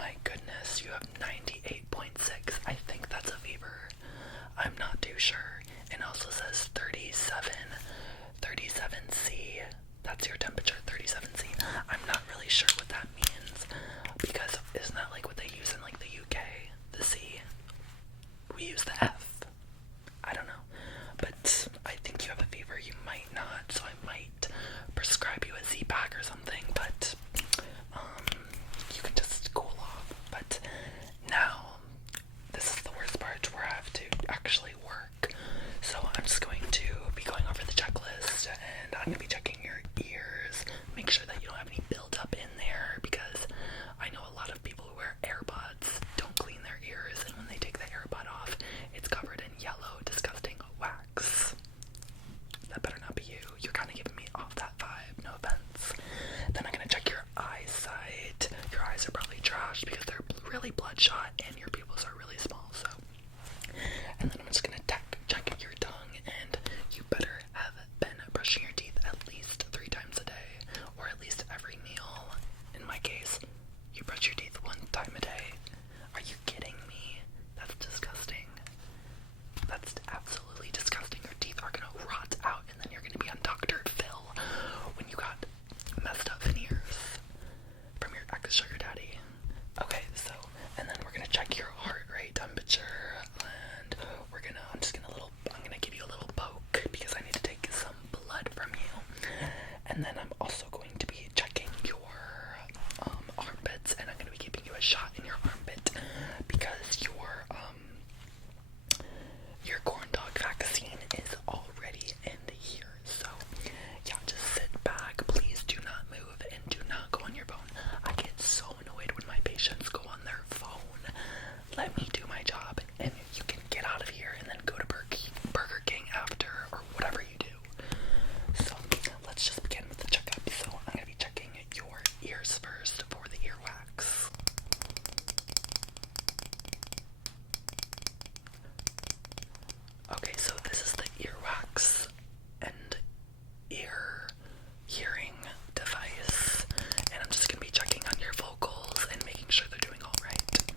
my goodness, you have 98.6. I think that's a fever. I'm not too sure. It also says 37C. That's your temperature, 37C. I'm not really sure what that means, because isn't that like what they use in like the UK? The C? We use the F. I don't know. But I think you have a fever. You might not, so I might prescribe you a Z-Pack or something, but you can just cool off. But now, this is the worst part where I have to actually work. So I'm just going to be going over the checklist, and I'm going to be checking your ears, make sure that you don't have any buildup in there, because I know a lot of people who wear AirPods don't clean their ears, and when they take the AirPod off, it's covered in yellow, disgusting wax. That better not be you. You're kind of giving me off that vibe, no offense. Then I'm going to check your eyesight. Your eyes are probably trashed because they're really bloodshot and your pupils are really small, so. And then I'm just going to check your tongue, and you better have been brushing your teeth at least 3 times a day, or at least every meal. In my case, you brush your teeth 1 time a day. Are you kidding me? That's disgusting. That's absolutely disgusting. Your teeth are gonna rot out, and then you're gonna be on Dr. Phil when you got messed up veneers from your ex-sugar daddy. Okay, so, and then we're gonna check your heart rate temperature, and I'm gonna give you a little poke because I need to take some blood from you. And then I'm also going to be checking your armpits, and I'm gonna be giving you a shot in your armpit because your corn dog vaccine is already in here. So yeah, just sit back, please do not move, and do not go on your phone. I get so annoyed when my patients go on their phone. Let me do my job, and you can get out of here and then go to Burger King after, or whatever you do. So let's just begin with the checkup. So I'm gonna be checking your ears first for the earwax. Okay, so this is the earwax and ear hearing device, and I'm just going to be checking on your vocals and making sure they're doing all right.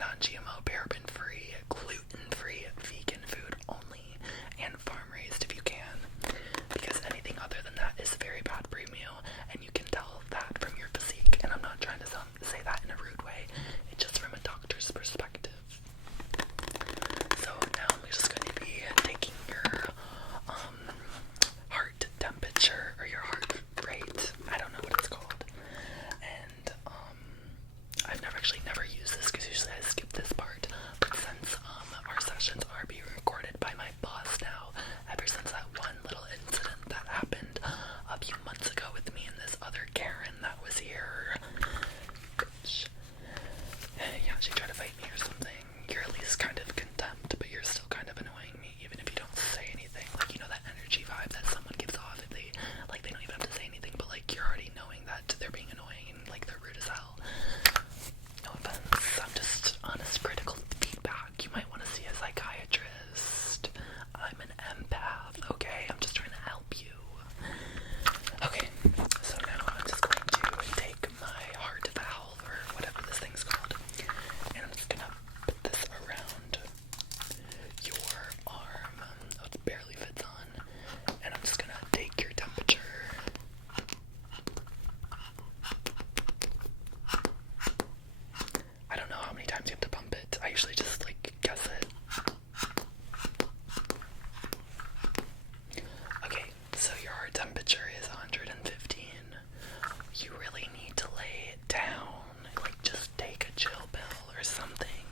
non-GMO, paraben-free, gluten-free, vegan food only, and farm-raised if you can, because anything other than that is very bad for you, and you can tell that from your physique, and I'm not trying to say that in a rude way, it's just from a doctor's perspective. So now I'm just going to be taking your heart temperature, or your heart rate, I don't know what it's called, and I've never used this because usually I skip this part, but since our sessions are being recorded by my boss now, ever since that one little incident that happened a few months ago with me and this other Karen that was here, bitch, yeah, she tried to fight me or something. You're at least kind of contempt, but you're still kind of annoying me, even if you don't say anything. Like, you know that energy vibe that someone gives off if they, like, they don't even have to say anything, but, like, you're already knowing that they're being annoying and, like, they're rude as hell. No offense, I'm just honest, critical feedback. You might want to see a psychiatrist. I'm an empath, okay? I'm just trying to help you. Okay, so now I'm just going to take my heart valve, or whatever this thing's called, and I'm just gonna put this around your arm. Oh, it barely fits on. And I'm just gonna take your temperature. I don't know how many times you have to pump it. I usually just, like, guess it. Okay, so your heart temperature is 115. You really need to lay it down. Like, just take a chill pill or something.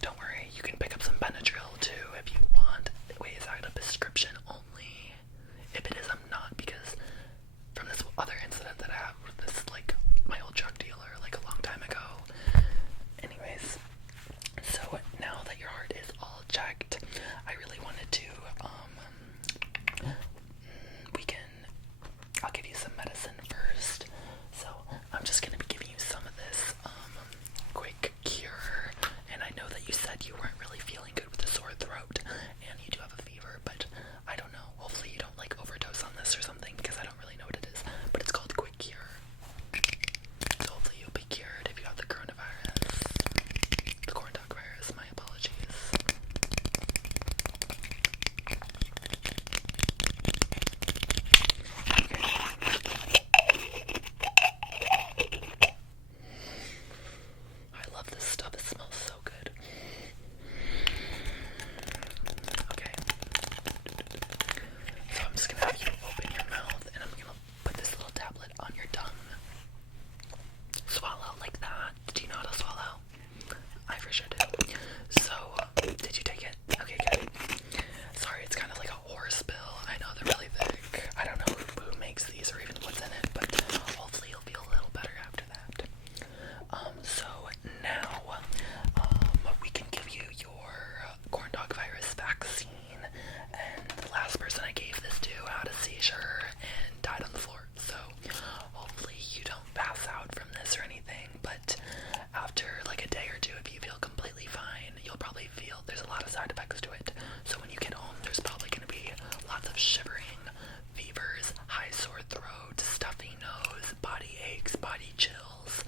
Don't worry, you can pick up some Benadryl too if you want. Wait, is that a prescription only? If it is, I'm not, because from this other incident that I had with this, like, my old drug dealer, like, a long time ago. Anyways, so now that your heart is all checked, I really wanted to, I'll give you some medicine first. So I'm just gonna be giving you some of this, quick cure, and I know that you said you weren't really feeling good with a sore throat, and you do have a fever, but I don't know, hopefully you don't, like, overdose on this or something, because I don't really know what it is, but it's called quick cure. So hopefully you'll be cured if you have the coronavirus. The corn dog virus, my apologies. I love this stuff, it smells so good. Okay. So I'm just gonna have you open your mouth, and I'm gonna put this little tablet on your tongue. Swallow like that. Do you know how to swallow? I for sure did. So, did you take it? Okay, good. Sorry, it's kind of like a horse pill. I know they're really thick. I don't know who makes these or even what's in it, but hopefully you'll feel a little better after that. So now, we can give you your corn dog virus vaccine, and the last person I gave this to had a seizure and died on the floor, so hopefully you don't pass out from this or anything, but after like a day or two, if you feel completely fine, you'll probably feel there's a lot of side effects to it, so when you get home, there's probably going to be lots of shivering, fevers, high sore throat, stuffy nose, body aches, body chills,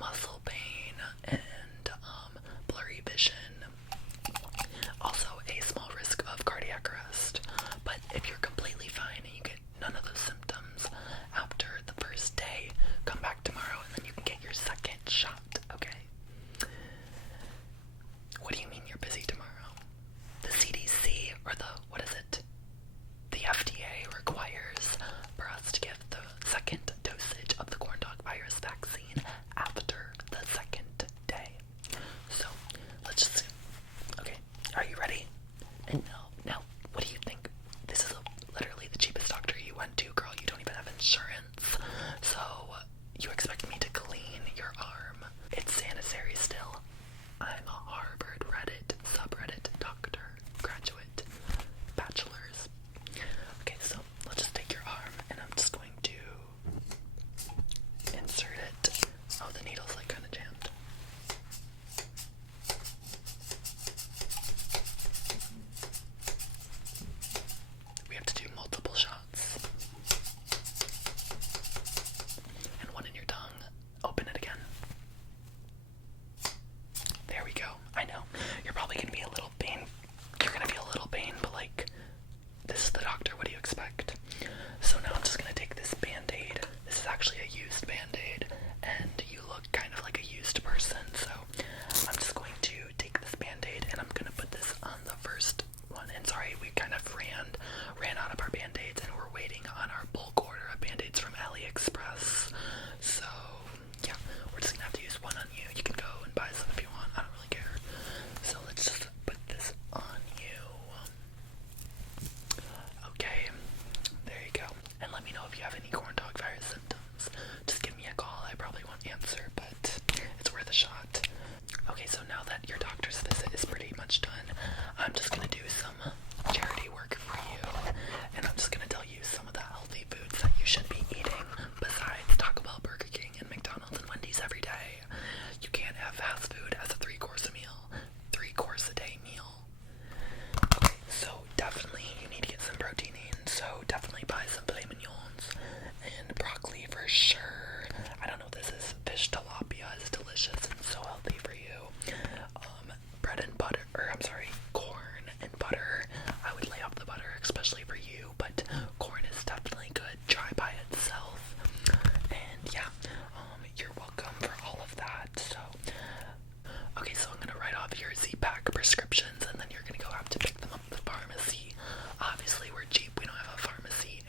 muscle pain, and blurry vision. Also a small risk of cardiac arrest. But if you're completely fine and you get none of those symptoms after the first day, come back tomorrow and then you can get your second shot, okay? What do you mean you're busy tomorrow? The CDC, or what is it? The FDA requires for us to give the second dosage of the corn dog virus vaccine after the second day. So, let's just, okay, are you ready? And now, what do you think? This is literally the cheapest doctor you went to, girl. You don't even have insurance. So, you expect me to clean your arm delicious and so healthy for you. Bread and butter, or I'm sorry, corn and butter. I would lay off the butter, especially for you, but corn is definitely good, dry by itself. And yeah, you're welcome for all of that. So, okay, so I'm gonna write off your Z-Pack prescriptions, and then you're gonna go have to pick them up at the pharmacy. Obviously, we're cheap. We don't have a pharmacy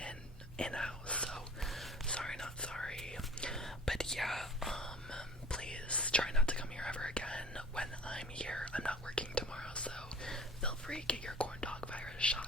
in-house, so sorry, not sorry. But yeah, please try not to come here ever again when I'm here. I'm not working tomorrow, so feel free to get your corn dog virus shot